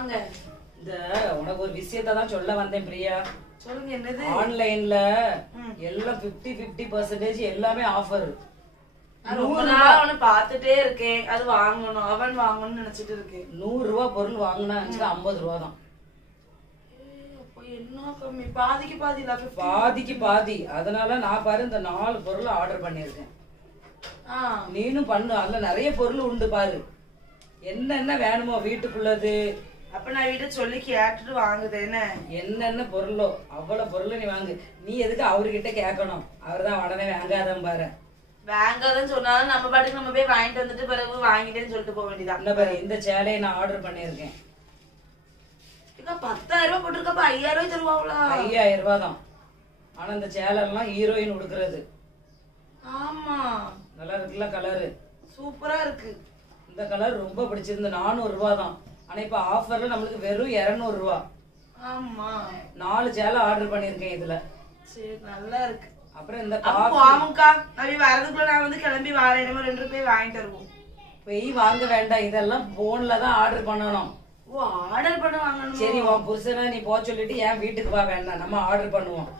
இந்த உனக்கு ஒரு விஷயத்தை தான் சொல்ல வந்தேன் பிரியா. சொல்லுங்க. என்னது? ஆன்லைன்ல எல்லாம் 50% எல்லாமே ஆஃபர். ரொம்ப நாளா ஒண்ணு பாத்துட்டே இருக்கேன். அது வாங்கணும், அவன் வாங்கணும்னு நினைச்சிட்டு இருக்கேன். 100 ரூபாய் பொருள் வாங்கினா 50 ரூபா தான். என்ன கம்மி? பாதிக்கு பாதி இல்ல? பாதிக்கு பாதி. அதனால நான் பாரு இந்த 4 பொருள் ஆர்டர் பண்ணிருக்கேன். நீனும் பண்ணு. அதுல நிறைய பொருள் உண்டு பாரு. என்னென்ன வேணுமோ வீட்டுக்குள்ளது. அப்ப நான் வீட்டை சொல்லி கேட்டுட்டு வாங்குது. என்னென்ன பொருளோ அவ்வளவு பொருள் நீ வாங்கு. நீ எதுக்கு அவர்கிட்ட கேட்கணும்? அவர்தான் உடனே வாங்காதான் பாரு. வாங்காதன்னு சொன்னாலும் நம்ம பாட்டுக்கு நம்ம போய் வாங்கிட்டு வந்துட்டு பிறகு வாங்கிட்டேன்னு சொல்லிட்டு போக வேண்டியதான். பாரு இந்த சேலையை நான் ஆர்டர் பண்ணிருக்கேன். 10,000 ரூபாய் போட்டிருக்கப்ப 5,000 ரூபாய் தருவாங்களா? 5,000 ரூபாய் தான். ஆனா இந்த சேலை எல்லாம் ஹீரோயின் உடுக்கிறது. ஆமா, நல்லா இருக்குல்ல? கலரு சூப்பரா இருக்கு. இந்த கலர் ரொம்ப பிடிச்சிருந்து. 400 ரூபாய் தான். ஆனா இப்ப ஆஃபர்ல நம்மளுக்கு வெறும் 200 ரூபாய். ஆமா, 4 சேலை ஆர்டர் பண்ணிருக்கேன் இதுல. சரி, நல்லா இருக்கு. அப்புறம் இந்த ஆமாக்கா, நான் வரதுக்குள்ள நான் வந்து கிளம்பி வரேன். 2 போய் வாங்கிட்டு வருவோம். போய் வாங்க வேண்டாம். இதெல்லாம் போன்ல தான் ஆர்டர் பண்ணணும். ஓ, ஆர்டர் பண்ண வாங்கணும். சரி, உன் புருஷனை நீ போ சொல்லிட்டு என் வீட்டுக்கு வா. வேண்டாம், நம்ம ஆர்டர் பண்ணுவோம்.